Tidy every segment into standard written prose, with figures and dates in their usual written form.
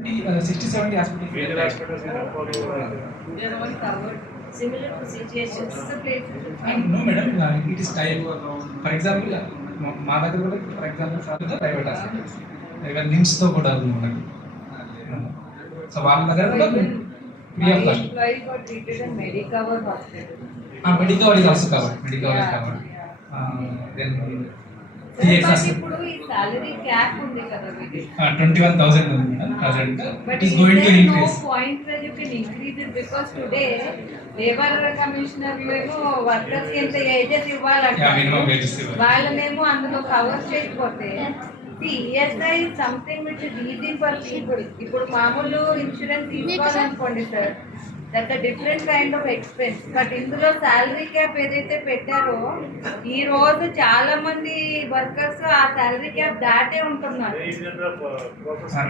60-70 hospitals. Major hospitals in They are all covered. Similar to CGHS, this is the place you should find. No, madam, it is type. For example, మా దగ్గర కూడా for example sir private hospitals even నిమ్స్తో కూడా ఉంది మనకి. So వాళ్ళ దగ్గర కూడా free of cost. Employee got treated in Medicover hospital. Medicover is also covered. Medicover is covered. Then ఇప్పుడు ఈ salary cap ఉంది కదా వీటి. 21,000 ఉంది madam present. But it is going to increase. No point where you can increase it because today labor commissioner లేమో workers కి ఎంత ages ఇవ్వాలంట. Minimum wages ఇవ్వాలి. వాళ్ళనేమో అందులో కవర్ చేయకపోతే ESI is something which is easy for people. ఇప్పుడు మామూలు insurance తీసుకోవాలనుకోండి sir, that's a different kind of expense. But ఇందులో శాలరీ క్యాప్ ఏదైతే పెట్టారో ఈ రోజు చాలా మంది వర్కర్స్ ఆ శాలరీ క్యాప్ దాటే ఉంటున్నారు.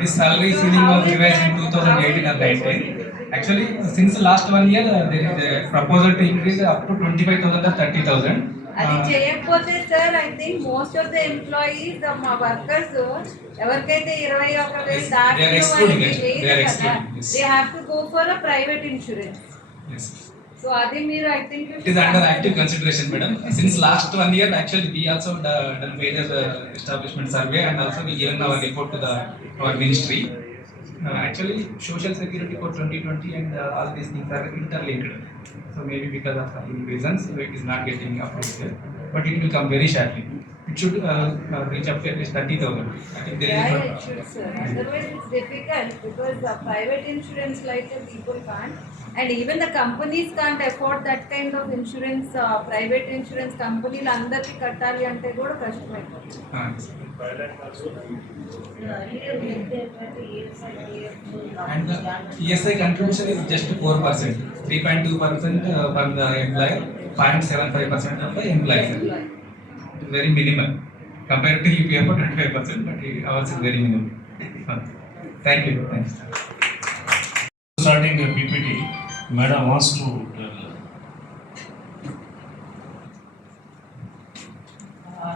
This salary ceiling was revised in 2018 and 19. Actually, since the last 1 year, there is a proposal to increase up to 25,000 or 30,000. అది చేయకపోతే sir I think most of the employees మా workers ఎవరికైతే 21,000 దాటి they have to go for a private insurance. So అది మీరు I think it is under active consideration, madam. Since last 1 year, actually we also done major establishment survey and also we given our report to our ministry. Actually, Social Security Code 2020 and all these things are interlinked. So maybe because of some reasons, it is not getting approved here. But it will come very shortly. It should reach up to at least 30,000. I think there is. It should, sir. Otherwise, it's difficult because the private insurance like people can't, and even the companies can't afford that kind of insurance. Private insurance companies అందరికి కట్టాలి అంటే కూడా కష్టమైపోతుంది. And the ESI contribution is just 4%, 3.2% from the employer, 0.75% of the employer. Very minimal compared to EPF for 25%, but ours is very minimal. Thank you. Thanks. Starting a PPT, Madam wants to tell.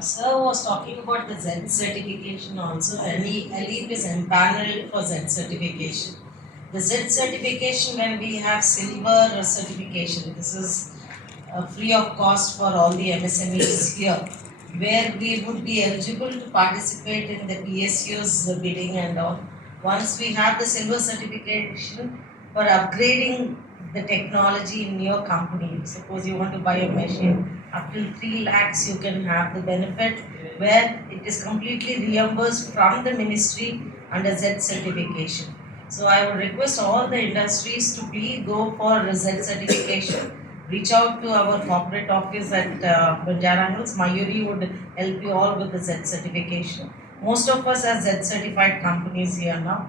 Sir was talking about the Z certification also. ALEAP is empaneled for Z certification. The Z certification, when we have silver certification, this is free of cost for all the MSMEs here, where we would be eligible to participate in the PSU's bidding and all. Once we have the silver certification for upgrading the technology in your company, suppose you want to buy a machine, up to 3 lakhs you can have the benefit where it is completely reimbursed from the ministry under Z certification. So I would request all the industries to go for Z certification. Reach out to our corporate office at Banjara Hills. Mayuri would help you all with the Z certification. Most of us are Z certified companies here now.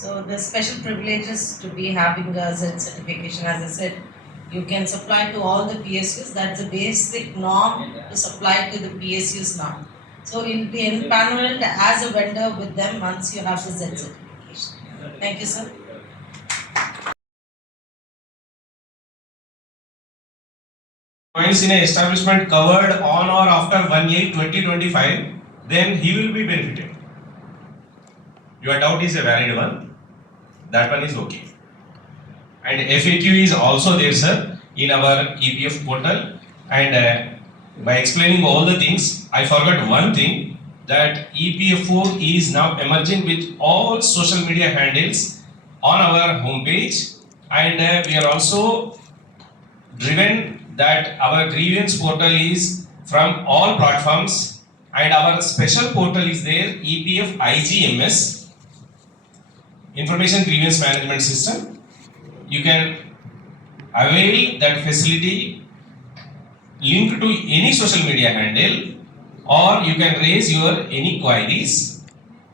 So the special privileges to be having a Z certification. As I said, you can supply to all the PSUs. That's the basic norm to supply to the PSUs now. So you'll be empaneled as a vendor with them once you have the Z certification. Thank you, sir. Joins in an establishment covered on or after 1/8/2025, then he will be benefited. Your doubt is a valid one. That one is okay. And FAQ is also there, sir, in our EPF portal. And by explaining all the things, I forgot one thing, that EPFO is now emerging with all social media handles on our homepage. And we are also driven that our grievance portal is from all platforms, and our special portal is there, EPF IGMS, Information Grievance Management System. You can avail that facility linked to any social media handle, or you can raise your any queries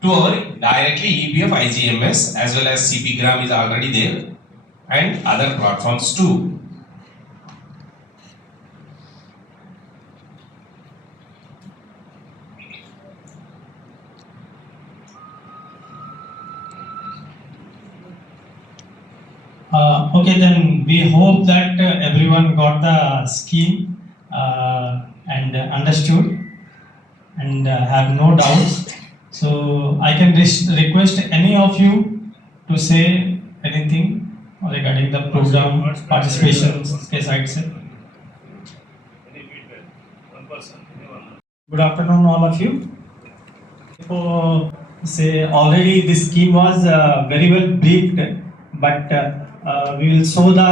to our directly EPF IGMS, as well as CPgram is already there, and other platforms too. Okay, then we hope that everyone got the scheme and understood and have no doubts. So I can request any of you to say anything regarding the program participation side, sir? Any feedback? One person, anyone? Good afternoon, all of you. So, say already this scheme was very well briefed, but we will show the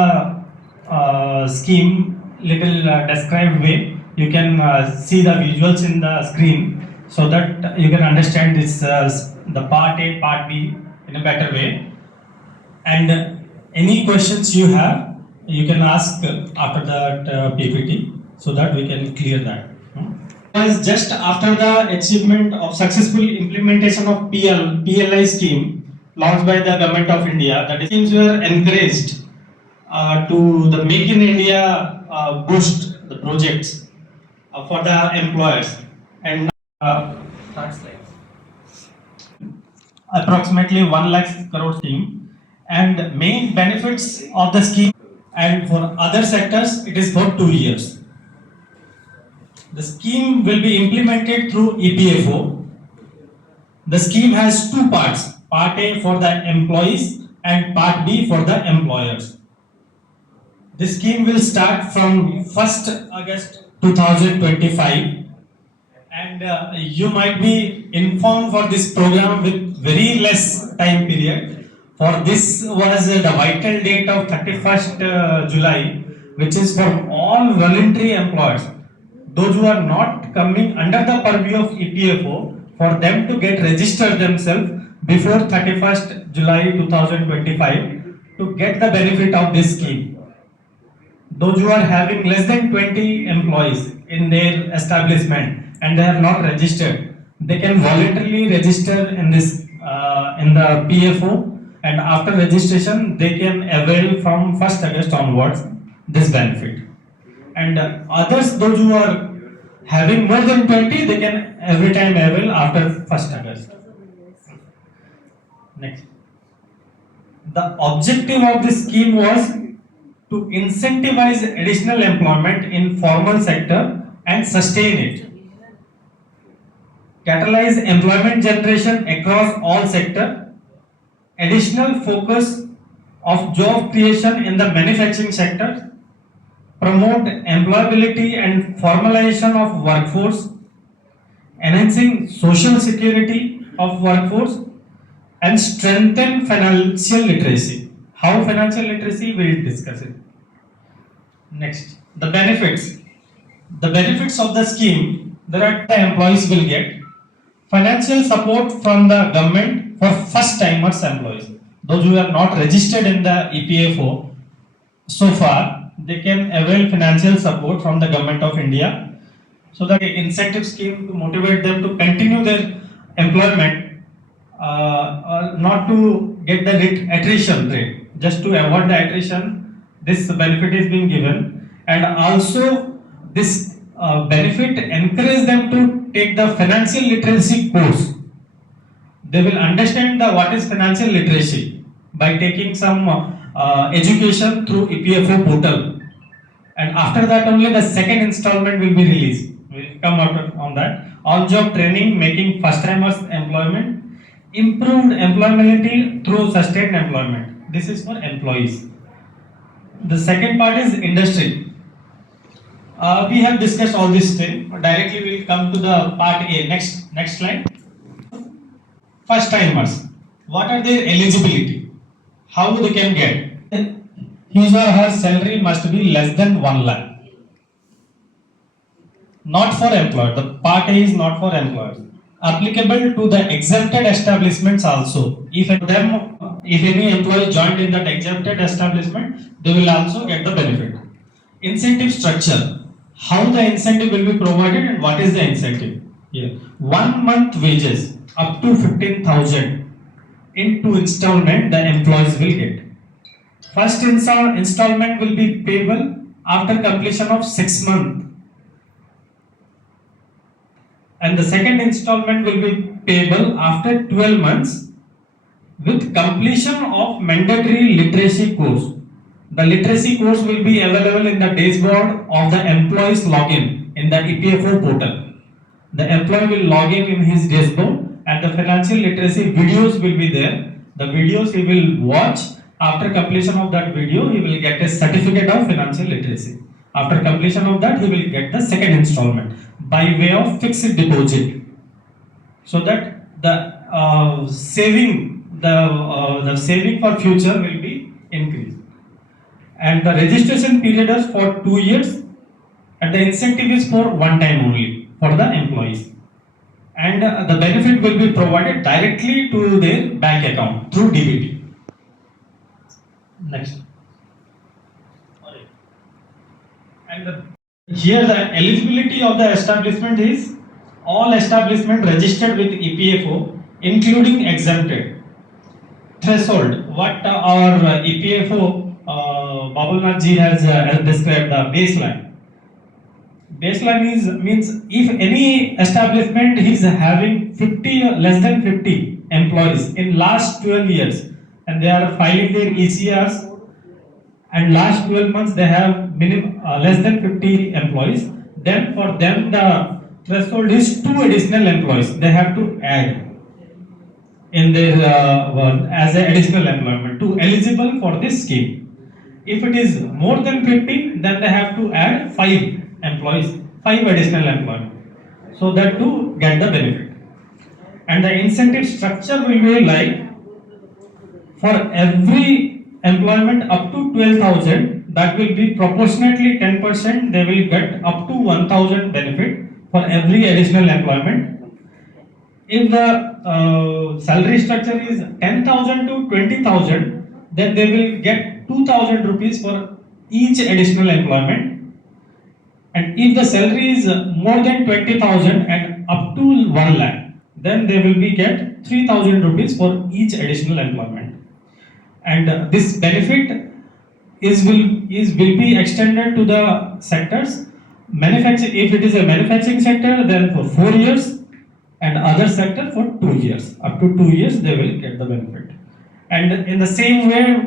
scheme little described way. You can see the visuals in the screen so that you can understand this the part A, part B in a better way. And any questions you have, you can ask after that PPT so that we can clear that. Was just after the achievement of successful implementation of PLI scheme launched by the Government of India, that schemes were encouraged to the Make in India boost the projects for the employers, and approximately 1 lakh crore scheme, and main benefits of the scheme, and for other sectors it is for 2 years. The scheme will be implemented through EPFO. The scheme has two parts, part A for the employees and part B for the employers. The scheme will start from 1st August 2025, and you might be informed for this program with very less time period. For this was the vital date of 31st July, which is for all voluntary employers. Those who are not coming under the purview of EPFO, for them to get registered themselves before 31st July 2025 to get the benefit of this scheme. Those who are having less than 20 employees in their establishment and they have not registered, they can voluntarily register in this in the PFO, and after registration they can avail from 1st August onwards this benefit. And others, those who are having more than 20, they can every time avail after 1st August. Next. The objective of this scheme was to incentivize additional employment in formal sector and sustain it. Catalyze employment generation across all sector. Additional focus of job creation in the manufacturing sector. Promote employability and formalization of workforce, enhancing social security of workforce, and strengthen financial literacy. How financial literacy, we will discuss it. Next, the benefits. The benefits of the scheme, there are the employees will get financial support from the government for first timers employees. Those who are not registered in the EPFO so far, they can avail financial support from the Government of India. So the incentive scheme to motivate them to continue their employment, not to get the attrition rate, just to avoid the attrition, this benefit is being given. And also this benefit encourage them to take the financial literacy course. They will understand what is financial literacy by taking some education through EPFO portal, and after that only the second installment will be released. We will come out on that. On-job training, making first-timers employment, improved employability through sustained employment. This is for employees. The second part is industry. We have discussed all this thing. Directly we will come to the part A. Next slide. First-timers. What are their eligibility? How they can get? His or her salary must be less than 1 lakh. Not for employer. The part A is not for employers. Applicable to the exempted establishments also. If any employee joined in that exempted establishment, they will also get the benefit. Incentive structure. How the incentive will be provided and what is the incentive? Here, 1 month wages up to 15,000 in 2 installment the employees will get. First installment will be payable after completion of 6 months, and the second installment will be payable after 12 months with completion of mandatory literacy course. The literacy course will be available in the dashboard of the employee's login in the EPFO portal. The employee will log in his dashboard and the financial literacy videos will be there. The videos he will watch. After completion of that video, he will get a certificate of financial literacy. After completion of that, he will get the second installment by way of fixed deposit, so that the saving for future will be increased. And the registration period is for 2 years, and the incentive is for one time only for the employees. And the benefit will be provided directly to their bank account through DBT. Next. And here the eligibility of the establishment is all establishment registered with EPFO, including exempted. Threshold, what our EPFO Babulnath ji has described, the baseline. Baseline means if any establishment is having 50 less than 50 employees in last 12 years, and they are filing their ECRs, and last 12 months they have minimum less than 50 employees, then for them the threshold is 2 additional employees they have to add in their as an additional employment to eligible for this scheme. If it is more than 50, then they have to add 5 employees, 5 additional employees, so that to get the benefit. And the incentive structure will be like, for every employment up to 12,000, that will be proportionately 10%, they will get up to 1,000 benefit for every additional employment. If the salary structure is 10,000 to 20,000, then they will get 2,000 rupees for each additional employment. And if the salary is more than 20,000 and up to 1 lakh, then they will be get 3,000 rupees for each additional employment. And this benefit will be extended to the sectors. If it is a manufacturing sector, then for 4 years, and other sector for 2 years. Up to 2 years, they will get the benefit. And in the same way,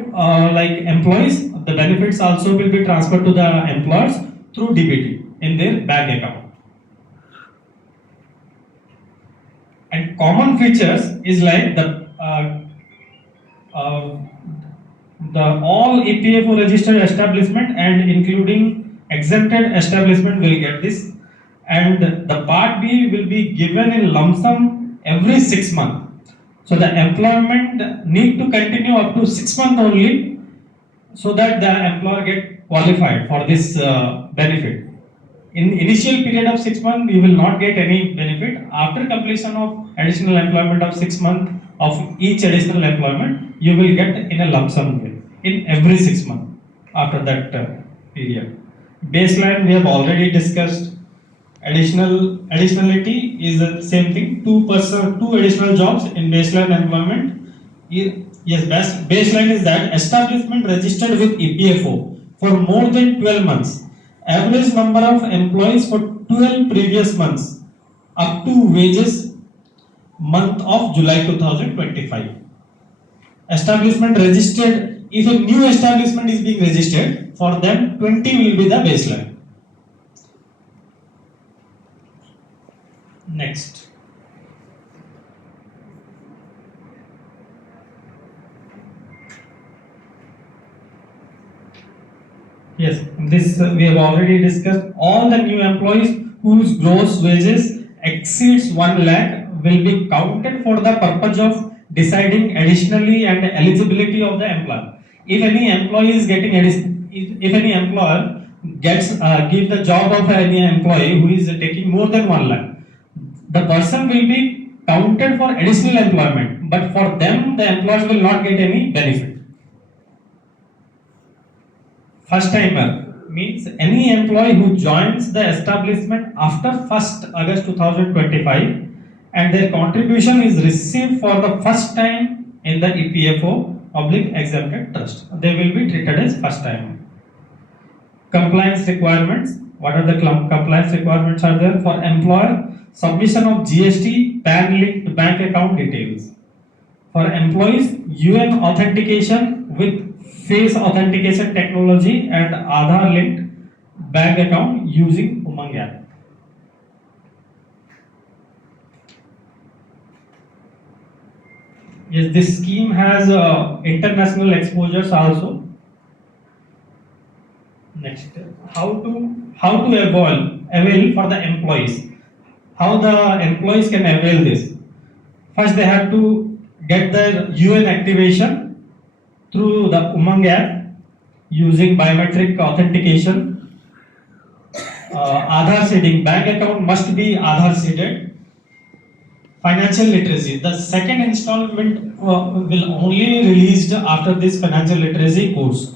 like employees, the benefits also will be transferred to the employers through DBT in their bank account. And common features is like the all EPFO registered establishment and including exempted establishment will get this. And the part B will be given in lump sum every 6 months. So the employment need to continue up to 6 months only, so that the employer get qualified for this benefit. In initial period of 6 months, you will not get any benefit. After completion of additional employment of 6 months of each additional employment, you will get in a lump sum way in every 6 months after that period. Baseline we have already discussed. Additionality is the same thing. 2 additional jobs in baseline employment. Yes, baseline is that establishment registered with EPFO for more than 12 months. Average number of employees for 12 previous months up to wages month of July 2025. Establishment registered, if a new establishment is being registered, for them 20 will be the baseline. Next. Yes, this we have already discussed. All the new employees whose gross wages exceeds 1 lakh will be counted for the purpose of deciding additionally and eligibility of the employer. If any employee is getting if any employer gets give the job of any employee who is taking more than 1 lakh, the person will be counted for additional employment, but for them the employers will not get any benefit. First timer means any employee who joins the establishment after 1st August 2025 and their contribution is received for the first time in the EPFO exempted trust. They will be treated as first timer. Compliance requirements. What are the compliance requirements are there? For employer, submission of GST, PAN linked bank account details. For employees, UN authentication with face authentication technology and Aadhaar linked bank account using Umang app. Yes, this scheme has international exposures also. Next, how to avail for the employees. How the employees can avail this? First, they have to get their UN activation through the Umang app using biometric authentication. Aadhaar seeding, bank account must be Aadhaar seeded. Financial literacy. The second installment will only released after this financial literacy course.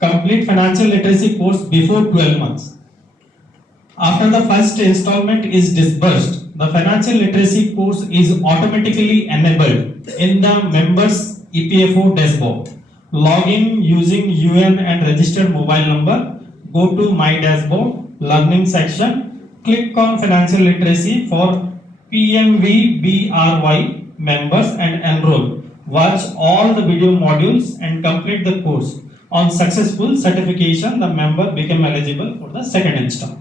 Complete financial literacy course before 12 months. After the first installment is disbursed, the financial literacy course is automatically enabled in the members EPFO dashboard. Log in using UN and registered mobile number. Go to my dashboard, learning section. Click on financial literacy for PM-VBRY members and enroll. Watch all the video modules and complete the course. On successful certification, the member became eligible for the second installment.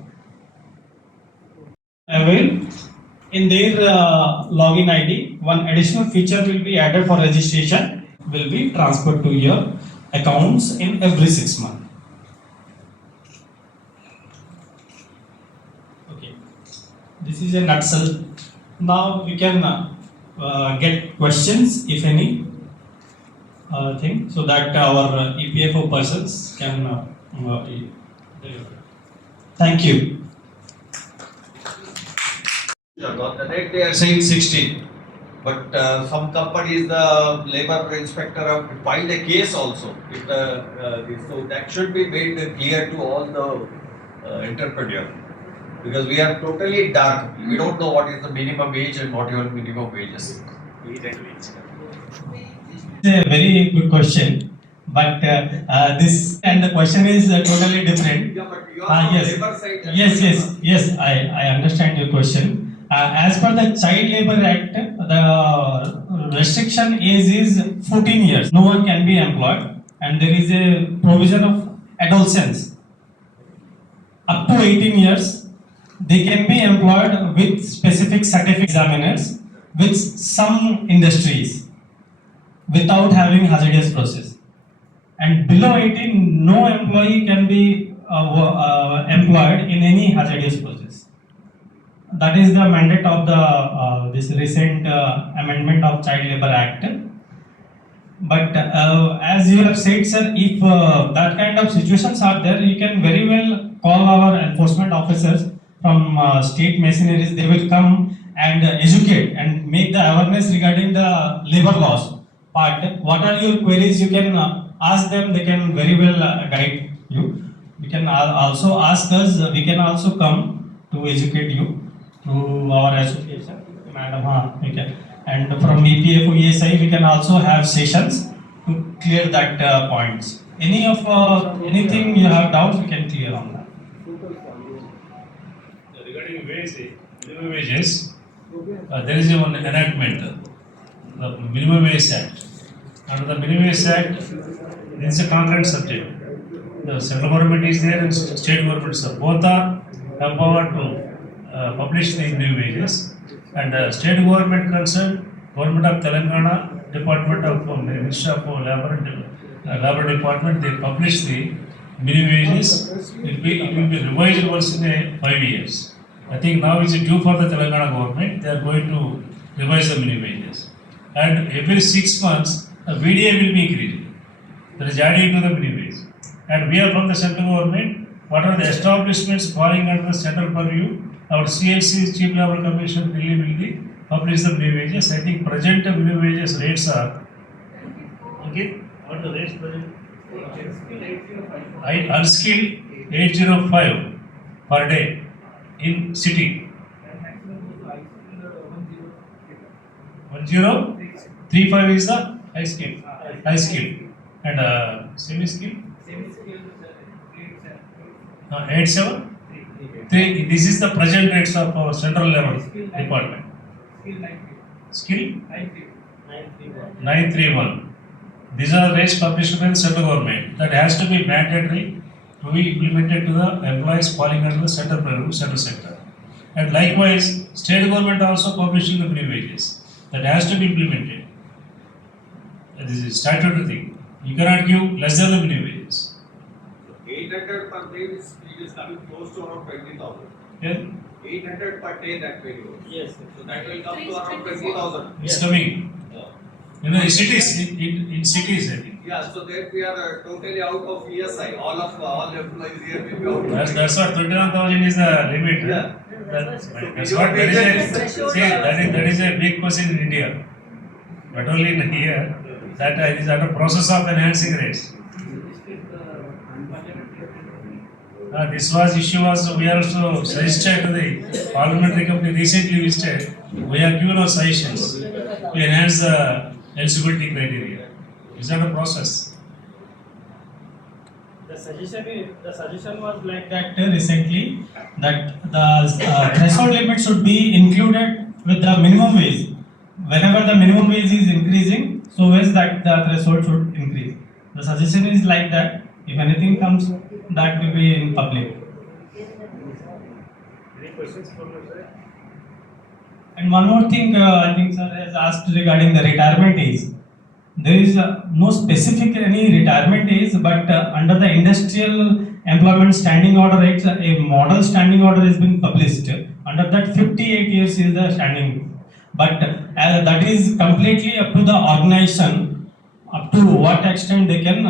Avail in their login ID, one additional feature will be added for registration, will be transferred to your accounts in every 6 months. Okay, this is a nutshell. Now we can get questions, if any, thing, so that our EPFO persons can. Thank you. On the net they are saying 16, but some companies the labor inspector have filed a case also. If so that should be made clear to all the entrepreneur, because we are totally dark. We don't know what is the minimum wage and what your minimum wages. It's a very good question, but this and the question is totally different. Yeah, but you are Yes. labor side. Yes. I understand your question. As per the Child Labor Act, the restriction age is 14 years. No one can be employed, and there is a provision of adolescence. Up to 18 years, they can be employed with specific certificate examiners with some industries without having hazardous process. And below 18, no employee can be employed in any hazardous process. That is the mandate of the this recent amendment of Child Labor Act. But as you have said, sir, if that kind of situations are there, you can very well call our enforcement officers from state machineries. They will come and educate and make the awareness regarding the labor laws part. What are your queries? You can ask them. They can very well guide you. You can also ask us. We can also come to educate you through our association, madam. We can, and from EPFO ESI we can also have sessions to clear that points. Any of anything you have doubts, we can clear on that. Regarding minimum wages, there is one enactment, the Minimum Wage Act. Under the Minimum Wage Act, this is a concurrent subject. The central government is there and state governments are both are empowered to publish the minimum wages, and state government concerned, Government of Telangana, Department of Ministry of Labor and Labor Department, they publish the minimum wages. It will be revised once in 5 years. I think now it's due for the Telangana government. They are going to revise the minimum wages, and every 6 months the VDA will be increased. That is added to the minimum wage, and we are from the central government. What are the establishments falling under the central purview? Our CLC, Chief Labour Commission, Delhi will be publish the minimum wages. I think present minimum wages rates are okay. What are the rates present? Unskilled 805 per day in city. 1035 is the high skill, and semi skill 87. This is the present rates of our central level department. Skill 931. These are rates published by the central government. That has to be mandatory to be implemented to the employees falling under the central sector. And likewise, state government also publishing the minimum wages. That has to be implemented. This is statutory thing. You cannot give less than the minimum wages. 800 per day is it is coming close to around 20,000. Yeah? 800 per day that way goes. Yes. So that will come to around 20,000. It's coming. You know, in cities, in cities, I think. Yeah, so that we are totally out of ESI. All employees here will be out. That's what 21,000 is the limit. Yeah. That's what that is a big question in India. But only in here, that is under process of enhancing rates. This issue was we are also suggested to the parliamentary committee recently visited. We have given our suggestions to enhance the eligibility criteria. It's not a process. The suggestion was like that recently, that the threshold limit should be included with the minimum wage. Whenever the minimum wage is increasing, so is that the threshold should increase. The suggestion is like that. If anything comes, that will be in public. Any questions from you, sir? And one more thing, I think sir has asked regarding the retirement age. There is no specific any retirement age, but under the Industrial Employment Standing Order Act, a model standing order has been published. Under that, 58 years is the standing. But that is completely up to the organization, up to what extent they can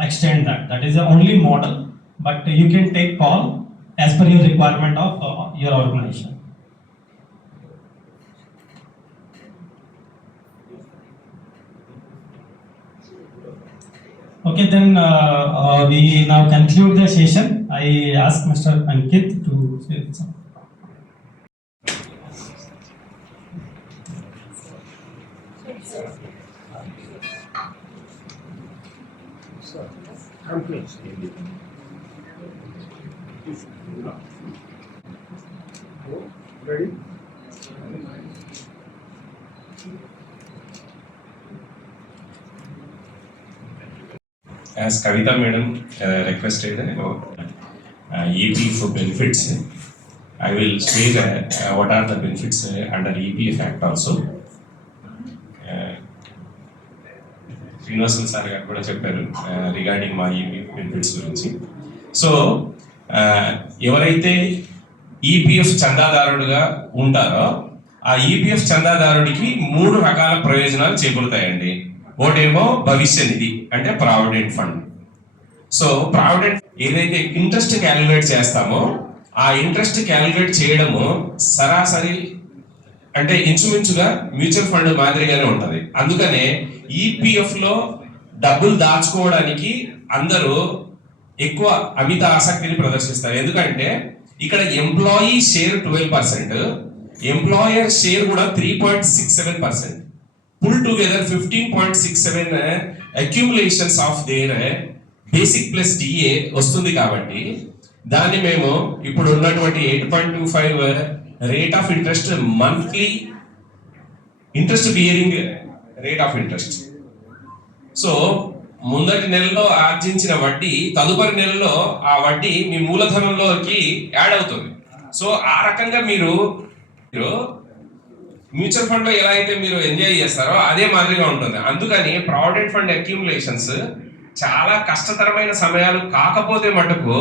extend that. That is the only model, but you can take call as per your requirement of your organization. Okay, then we now conclude the session. I ask Mr. Ankit to say something. Ready? As Kavita madam requested about EP for benefits, I will say that what are the benefits under EPF Act also. Srinivasan sir garu kuda chepparu regarding my EPF benefits gurinchi. So ఎవరైతే EPF చందాదారుడుగా ఉంటారో ఆ EPF చందాదారుడికి 3 రకాల ప్రయోజనాలు చేకూరుతాయండి. ఒకటేమో భవిష్య నిధి అంటే provident fund. So provident ఏదైతే interest calculate చేస్తామో ఆ ఇంట్రెస్ట్ క్యాలిక్యులేట్ చేయడము సరాసరి అంటే ఇంచుమించుగా మ్యూచువల్ ఫండ్ మాదిరిగానే ఉంటుంది. అందుకనే ఈపీఎఫ్ లో డబ్బులు దాచుకోవడానికి అందరూ ఎక్కువ అమిత ఆసక్తిని ప్రదర్శిస్తారు. ఎందుకంటే ఇక్కడ ఎంప్లాయీ షేర్ 12%, ఎంప్లాయర్ షేర్ కూడా 3.67%. Pull together 15.67 accumulations of their basic plus DA వస్తుంది. కాబట్టి దాన్ని మేము ఇప్పుడు ఉన్నటువంటి 8.25 rate of interest monthly interest bearing rate of interest. So ముందటి నెలలో ఆర్జించిన వడ్డీ తదుపరి నెలలో ఆ వడ్డీ మీ మూలధనంలోకి యాడ్ అవుతుంది. సో ఆ రకంగా మీరు మ్యూచువల్ ఫండ్ లో ఎలా అయితే మీరు ఎంజాయ్ చేస్తారో అదే మాదిరిగా ఉంటుంది. అందుకని ప్రావిడెంట్ ఫండ్ అక్యూములేషన్స్ చాలా కష్టతరమైన సమయాలు కాకపోతే మటుకు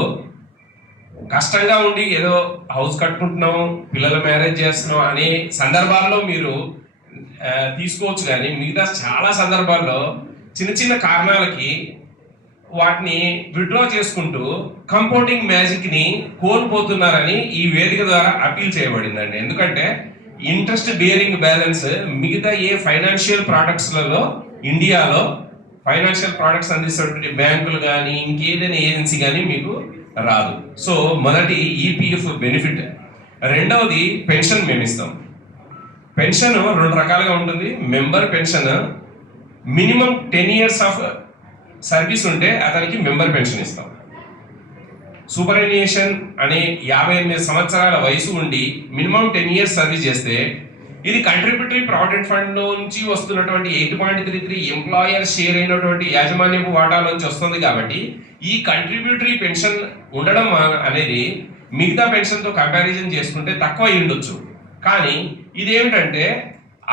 కష్టంగా ఉండి ఏదో హౌస్ కట్టుకుంటున్నాం, పిల్లల మ్యారేజ్ చేస్తున్నాం అనే సందర్భాల్లో మీరు తీసుకోవచ్చు. కానీ మిగతా చాలా సందర్భాల్లో చిన్న చిన్న కారణాలకి వాటిని విత్డ్రా చేసుకుంటూ కంపౌండింగ్ మ్యాజిక్ ని కోల్పోతున్నారని ఈ వేదిక ద్వారా అపీల్ చేయబడిందండి. ఎందుకంటే ఇంట్రెస్ట్ బియరింగ్ బ్యాలెన్స్ మిగతా ఏ ఫైనాన్షియల్ ప్రొడక్ట్స్లలో ఇండియాలో ఫైనాన్షియల్ ప్రొడక్ట్స్ అందిస్తున్నటువంటి బ్యాంకులు కానీ ఇంకేదైనా ఏజెన్సీ కానీ మీకు రాదు. సో మొదటి ఈపీఎఫ్ బెనిఫిట్. రెండవది పెన్షన్ మేము ఇస్తాం. పెన్షన్ 2 రకాలుగా ఉంటుంది. Member pension minimum 10 years of service ఉంటే అతనికి మెంబర్ పెన్షన్ ఇస్తాం. సూపరాన్యుయేషన్ అనే 58 సంవత్సరాల వయసు ఉండి మినిమం 10 years సర్వీస్ చేస్తే ఇది కంట్రిబ్యూటరీ ప్రావిడెంట్ ఫండ్ నుంచి వస్తున్నటువంటి 8.33 ఎంప్లాయర్ షేర్ అయినటువంటి యాజమాన్యపు వాటాల నుంచి వస్తుంది. కాబట్టి ఈ కంట్రిబ్యూటరీ పెన్షన్ ఉండడం అనేది మిగతా పెన్షన్తో కంపారిజన్ చేసుకుంటే తక్కువ అయి ఉండొచ్చు. కానీ ఇదేమిటంటే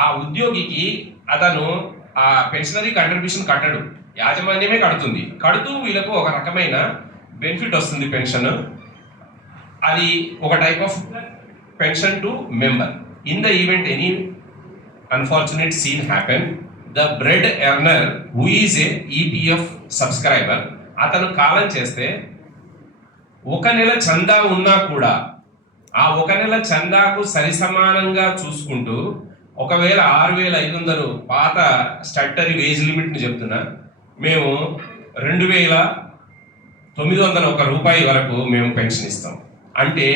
ఆ ఉద్యోగికి అతను ఆ పెన్షనరీ కంట్రిబ్యూషన్ కట్టడు, యాజమాన్యమే కడుతుంది. కడుతూ వీళ్ళకు ఒక రకమైన బెనిఫిట్ వస్తుంది పెన్షన్. అది ఒక type of pension to member. In the event any unfortunate scene happen, the bread earner who is a EPF subscriber, అతను కాలం చేస్తే ఒక నెల చందా ఉన్నా కూడా ఆ ఒక నెల చందాకు సరిసమానంగా చూసుకుంటూ, ఒకవేళ 6,500 పాత స్టాట్యుటరీ వేజ్ లిమిట్ని చెప్తున్నా, మేము 2,901 రూపాయి వరకు మేము పెన్షన్ ఇస్తాం. అంటే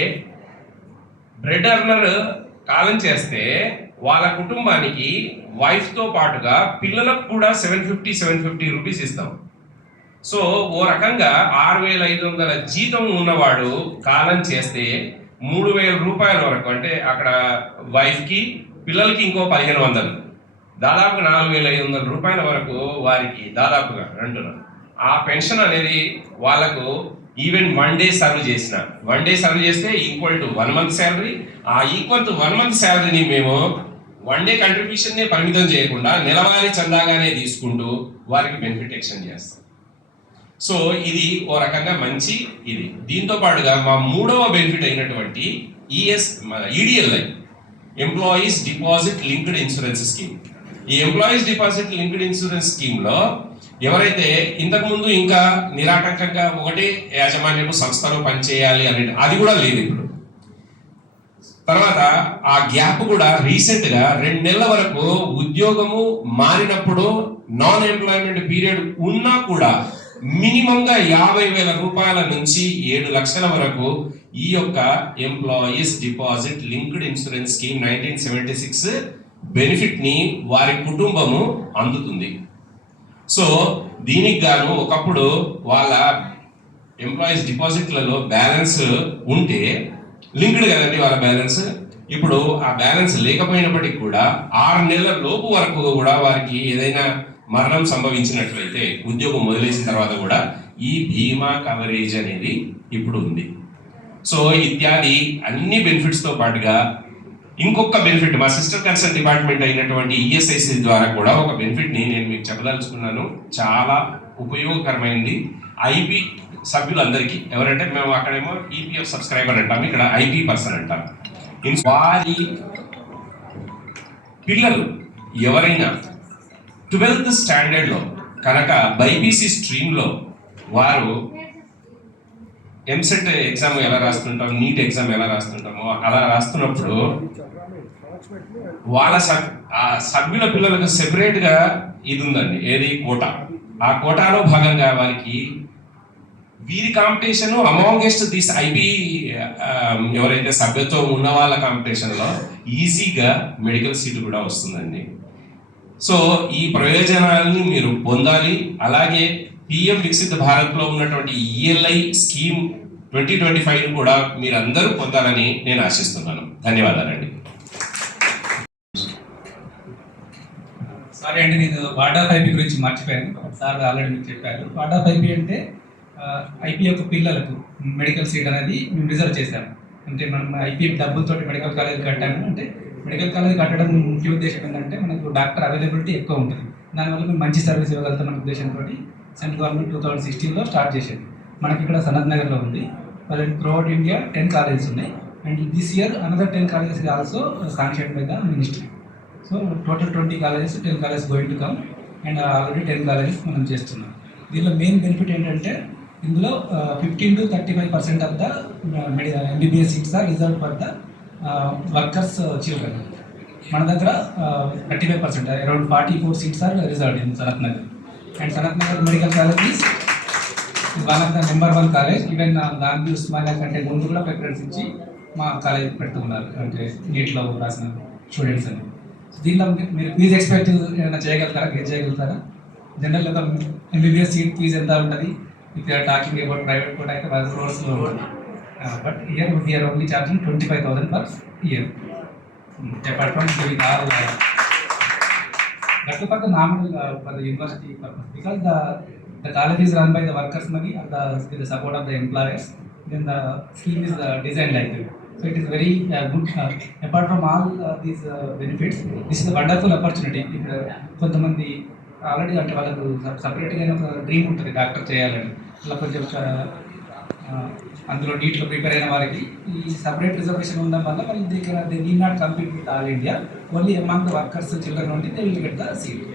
బ్రెడ్ ఎర్నర్ కాలం చేస్తే వాళ్ళ కుటుంబానికి వైఫ్తో పాటుగా పిల్లలకు కూడా 750 రూపీస్ ఇస్తాం. సో ఓ రకంగా 6,500 జీతం ఉన్నవాడు కాలం చేస్తే 3,000 రూపాయల వరకు, అంటే అక్కడ వైఫ్కి పిల్లలకి ఇంకో 1,500, దాదాపు 4,500 రూపాయల వరకు వారికి దాదాపుగా అంటున్నాను. ఆ పెన్షన్ అనేది వాళ్ళకు ఈవెన్ 1 డే సర్వ్ చేసిన, 1 డే సర్వ్ చేస్తే ఈక్వల్ టు 1 మంత్ శాలరీ. ఆ ఈక్వల్ టు 1 మంత్ శాలరీని మేము 1 డే కంట్రిబ్యూషన్ని పరిమితం చేయకుండా నెలవారీ చందాగానే తీసుకుంటూ వారికి బెనిఫిట్ ఎక్స్టెండ్ చేస్తాం. సో ఇది ఓ రకంగా మంచి ఇది. దీంతో పాటుగా మా 3వ బెనిఫిట్ అయినటువంటి EDLI, employees deposit linked insurance scheme. ఈ ఎంప్లాయీస్ డిపాజిట్ లింక్డ్ ఇన్సూరెన్స్ స్కీమ్లో ఎవరైతే ఇంతకుముందు ఇంకా నిరాటంకంగా ఒకటే యాజమాన్యపు సంస్థలో పనిచేయాలి అనే అది కూడా లేదు ఇప్పుడు. తర్వాత ఆ గ్యాప్ కూడా రీసెంట్గా 2 నెలల వరకు ఉద్యోగము మారినప్పుడు నాన్ ఎంప్లాయ్మెంట్ పీరియడ్ ఉన్నా కూడా మినిమంగా 50,000 రూపాయల నుంచి 7 లక్షల వరకు ఈ యొక్క employees deposit linked insurance scheme 1976 benefit ని వారి కుటుంబము అందుతుంది. సో దీనికి గాను ఒకప్పుడు వాళ్ళ ఎంప్లాయీస్ డిపాజిట్లలో బ్యాలెన్స్ ఉంటే లింక్డ్ కదండి వాళ్ళ బ్యాలెన్స్. ఇప్పుడు ఆ బ్యాలెన్స్ లేకపోయినప్పటికీ కూడా 6 నెలల లోపు వరకు కూడా వారికి ఏదైనా మరణం సంభవించినట్లయితే ఉద్యోగం వదిలేసిన తర్వాత కూడా ఈ బీమా కవరేజ్ అనేది ఇప్పుడు ఉంది. సో ఇత్యాది అన్ని బెనిఫిట్స్తో పాటుగా ఇంకొక బెనిఫిట్ మా సిస్టర్ కన్సర్న్ డిపార్ట్మెంట్ అయినటువంటి ESIC ద్వారా కూడా ఒక బెనిఫిట్ని నేను మీకు చెప్పదలుచుకున్నాను. చాలా ఉపయోగకరమైనది ఐపీ సభ్యులందరికీ. ఎవరంటే మేము అక్కడేమో EPF సబ్స్క్రైబర్ అంటాం, ఇక్కడ IP పర్సన్ అంటాం. వారి పిల్లలు ఎవరైనా 12th స్టాండర్డ్లో కనుక బైపీసీ స్ట్రీమ్లో వారు ఎంసెట్ ఎగ్జామ్ ఎలా రాస్తుంటాం, నీట్ ఎగ్జామ్ ఎలా రాస్తుంటామో అలా రాస్తున్నప్పుడు వాళ్ళ సభ్యుల పిల్లలకు సెపరేట్గా ఇది ఉందండి, ఏది కోటా. ఆ కోటాలో భాగంగా వారికి వీరి కాంపిటీషన్ అమాంగెస్ట్ దిస్ ఐపీ ఎవరైతే సభ్యత్వం ఉన్న వాళ్ళ కాంపిటీషన్లో ఈజీగా మెడికల్ సీటు కూడా వస్తుందండి. సో ఈ ప్రయోజనాలని మీరు పొందాలి. అలాగే PM వికసిత భారత్లో ఉన్నటువంటి ELI స్కీమ్ 2025 కూడా మీరు అందరూ పొందాలని నేను ఆశిస్తున్నాను. ధన్యవాదాలండి. సారీ అండి, నేను వార్డ్ ఆఫ్ ఐపీ గురించి మర్చిపోయాను. సార్ ఆల్రెడీ మీకు చెప్పారు. వార్డ్ ఆఫ్ ఐపీ అంటే ఐపీ యొక్క పిల్లలకు మెడికల్ సీట్ అనేది మేము రిజర్వ్ చేశాము. అంటే మనం ఐపీ డబ్బులతో మెడికల్ కాలేజ్ కట్టాము. అంటే మెడికల్ కాలేజ్ కట్టడం ముఖ్య ఉద్దేశం ఏంటంటే మనకు డాక్టర్ అవైలబిలిటీ ఎక్కువ ఉంటుంది, దానివల్ల మేము మంచి సర్వీస్ ఇవ్వగలుగుతాం ఉద్దేశంతో సెంట్రల్ గవర్నమెంట్ 2016లో స్టార్ట్ చేసేది. మనకి ఇక్కడ సనత్ నగర్లో ఉంది. త్రూఅవుట్ ఇండియా 10 కాలేజెస్ ఉన్నాయి. And this year another 10 colleges also sanction by the ministry. So total 20 colleges, 10 colleges going to come. And already 10 colleges మనం చేస్తున్నాం. దీనిలో మెయిన్ బెనిఫిట్ ఏంటంటే ఇందులో 15 to 35% of the MBBS seats are reserved for the workers children. మన దగ్గర 35%, around 44 seats are reserved in Sanath Nagar. And Sanath Nagar medical college is one of the number 1 college. Even Gandhi Osmania కంటే ముందు కూడా ప్రిఫరెన్స్ ఇచ్చి మా కాలేజ్ పెడుతున్నారు, అంటే నీట్లో రాసిన స్టూడెంట్స్ అని. దీనిలో మీరు ఫీజు ఎక్స్పెక్ట్ ఏమైనా చేయగలుగుతారా, గెట్ చేయగలుగుతారా? జనరల్గా MBBS సీట్ ఫీజు ఎంత ఉంటుంది? If you're talking about private కూడా అయితే 1 crore ఉంటుంది. But year we're only charging 25,000 per year. Apart from giving all that for the normal for the university purpose, because the college is run by the workers' money or with the support of the employers, then the scheme is designed like that. So it is very good. Apart from all these benefits, this is a wonderful opportunity. కొంతమంది already అంటే వాళ్ళకు సపరేట్గా ఒక dream ఉంటుంది doctor చేయాలని, అలా కొంచెం అందులో నీట్లో ప్రిపేర్ అయిన వారికి ఈ సపరేట్ రిజర్వేషన్ ఉండడం వల్ల వాళ్ళు they need not compete with all India, only among the workers children ఉంటే they will get the seat.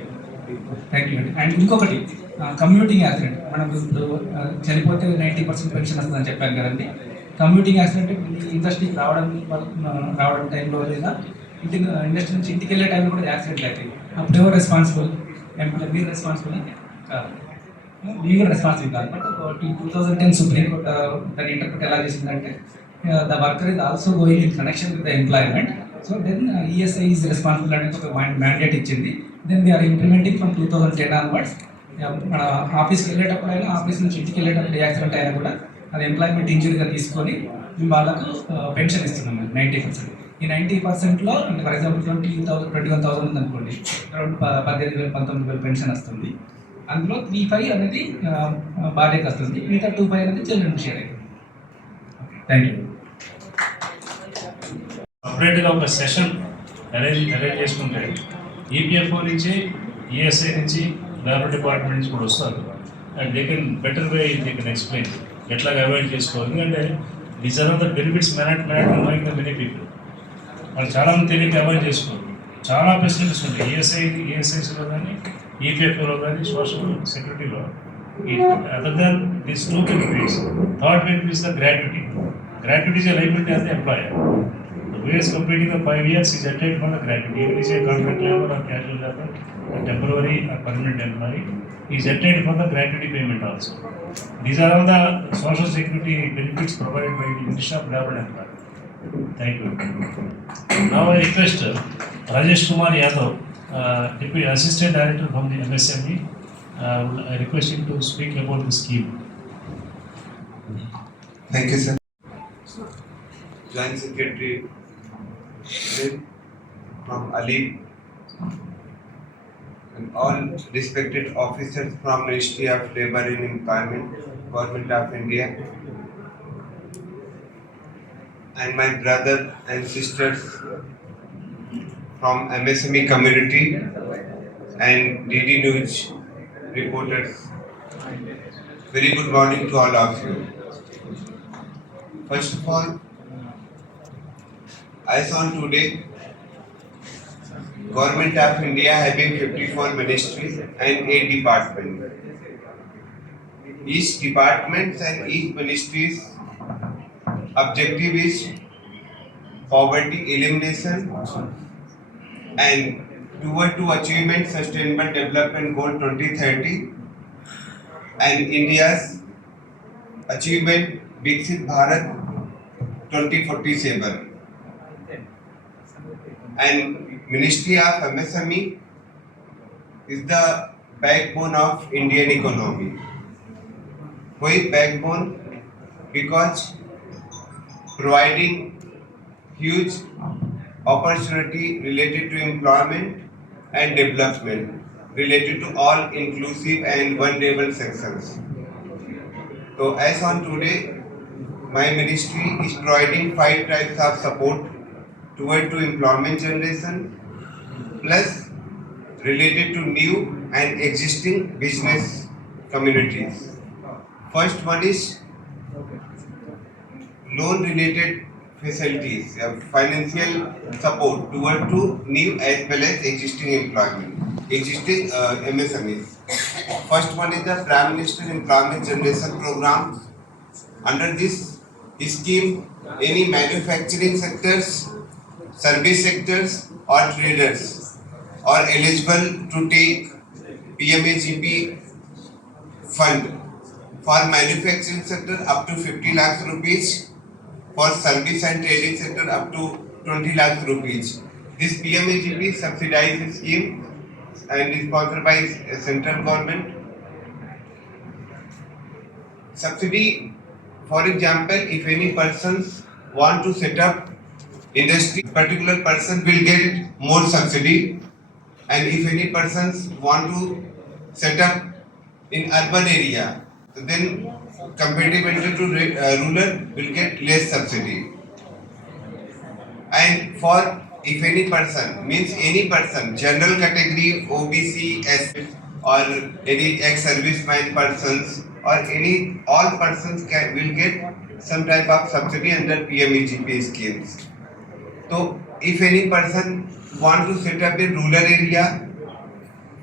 Thank you అండి. అండ్ ఇంకొకటి కమ్యూటింగ్ యాక్సిడెంట్, మనం ఇప్పుడు చనిపోతే 90% పెన్షన్ వస్తుందని చెప్పాను కదండి. కమ్యూటింగ్ యాక్సిడెంట్ ఇండస్ట్రీకి రావడం టైంలో లేదా ఇండస్ట్రీ నుంచి ఇంటికి వెళ్ళే టైంలో కూడా యాక్సిడెంట్లు అవుతాయి. అప్పుడు ఎవరు రెస్పాన్సిబుల్? ఎంప్లాయ్, మీరు రెస్పాన్సిబుల్ కాదు, మీరు కూడా రెస్పాన్సిబుల్ కాదు. బట్ 2010 సుప్రీంకోర్టు దాన్ని ఇంటర్ప్రిట్ ఎలా చేసిందంటే the worker is also going in connection with the employment, so then ESI is responsible అనేది ఒక మ్యాండేట్ ఇచ్చింది. Then we're implementing from 2010 onwards. మన ఆఫీస్కి వెళ్ళేటప్పుడు అయినా, ఆఫీస్ నుంచి ఇంటికి వెళ్ళేటప్పుడు యాక్సిడెంట్ అయినా కూడా అది ఎంప్లాయ్మెంట్ ఇంజురీగా తీసుకొని మేము వాళ్ళకు పెన్షన్ ఇస్తున్నాం 90%. ఈ 90%లో ఫర్ ఎగ్జాంపుల్ 21,000 ఉంది అనుకోండి, అరౌండ్ 18,000 19,000 పెన్షన్ వస్తుంది. అందులో 3,500 అనేది భార్యకి వస్తుంది, మిగతా 2,500 అనేది చిల్డ్రన్ షేర్ అవుతుంది. Thank you. సపరేట్గా ఒక సెషన్ అరేంజ్ చేసుకుంటే ఈపీఎఫ్ఓ నుంచి, ఈఎస్ఐ నుంచి, లేబర్ డిపార్ట్మెంట్ నుంచి కూడా వస్తారు. And they can better way they can explain ఎట్లాగా అవాయిడ్ చేసుకోవాలి. ఎందుకంటే these are the benefits knowing the many people. వాళ్ళు చాలామంది తెలియక అవాయిడ్ చేసుకోరు. చాలా ఫెసిలిటీస్ ఉంటాయి ఈఎస్ఐస్లో కానీ, ఈపీఎఫ్ఓలో కానీ, సోషల్ సెక్యూరిటీలో. Other than these 2 benefits, third benefit is the gratuity. Gratuity is a liability as the employer. Who is completing the 5 years is entitled for the gratuity. Even if he is a contract labor or casual labor, a temporary or permanent employee, he is entitled for the gratuity payment also. These are all the social security benefits provided by the Ministry of Labor and Employment. Thank you. Now I request Rajesh Kumar Yadav, Deputy Assistant Director from the MSME. I request him to speak about the scheme. Thank you, sir. Joint Secretary from ALEAP and all respected officers from Ministry of Labour and Employment, Government of India, and my brother and sisters from MSME community and DD News reporters. Very good morning to all of you. First of all, as on today, Government of India having 54 ministries and 8 departments. Each department and each ministry's objective is poverty elimination and toward to achievement Sustainable Development Goal 2030 and India's achievement Viksit Bharat 2047. And Ministry of MSME is the backbone of Indian economy. Why backbone? Because providing huge opportunity related to employment and development related to all inclusive and vulnerable sections. So as on today, my ministry is providing 5 types of support toward to employment generation plus related to new and existing business communities. First one is loan related facilities, financial support toward to new as well as existing MSMEs. First one is the Prime Minister Employment Generation Program. Under this scheme, any manufacturing sectors, service sectors or traders are eligible to take PM-VBRY fund. For manufacturing sector up to 50 lakhs rupees, for service and trading sector up to 20 lakhs rupees. This PM-VBRY subsidized scheme and is sponsored by central government. Subsidy, for example, if any persons want to set up industry, particular person will get more subsidy, and if any persons want to set up in urban area, then comparatively to rural will get less subsidy. And for if any person, means any person, general category, OBC, S, or any ex-serviceman persons, or any all persons will get some type of subsidy under PM-VBRY schemes. So if any person want to set up in rural area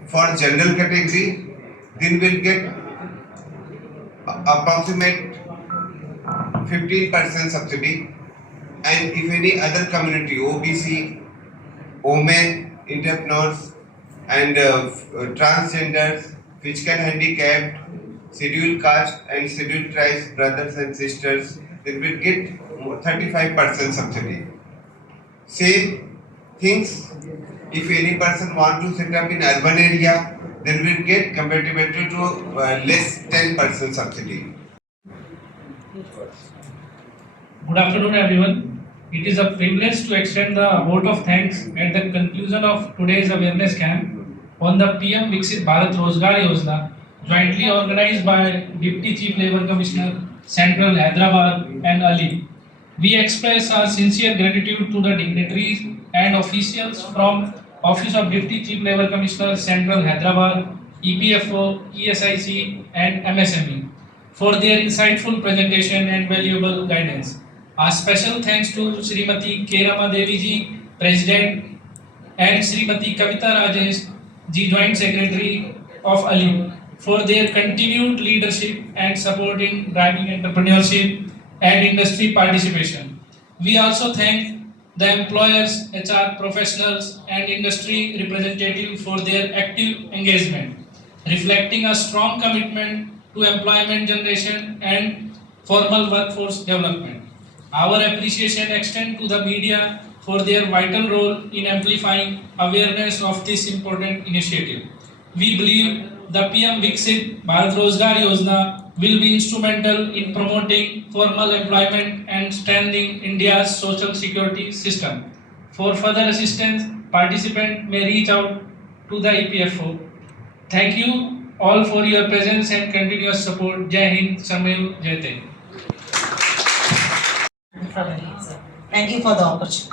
for general category, then will get approximate 15% subsidy. And if any other community, OBC, women, entrepreneurs, and transgenders, physical handicapped, scheduled caste and scheduled tribes, brothers and sisters, they will get 35% subsidy. Same things, if any person want to set up in urban area, then will get comparatively to less 10% subsidy. Good afternoon, everyone. It is a privilege to extend the vote of thanks at the conclusion of today's awareness camp on the PM-VBRY Rozgar Yojana, jointly organized by Deputy Chief Labour Commissioner, Central Hyderabad and ALEAP. We express our sincere gratitude to the dignitaries and officials from Office of Deputy Chief Labour Commissioner, Central Hyderabad, EPFO, ESIC and MSME for their insightful presentation and valuable guidance. A special thanks to Srimati K. Rama Devi ji, President, and Srimati Kavita Rajesh ji, Joint Secretary of ALEAP, for their continued leadership and support in driving entrepreneurship and industry participation. We also thank the employers, HR professionals, and industry representatives for their active engagement, reflecting a strong commitment to employment generation and formal workforce development. Our appreciation extends to the media for their vital role in amplifying awareness of this important initiative. We believe the PM-VBRY Rozgar Yojana will be instrumental in promoting formal employment and strengthening India's social security system. For further assistance, participants may reach out to the EPFO. Thank you all for your presence and continuous support. Jai Hind, Samyo Jayate. Thank you for the opportunity.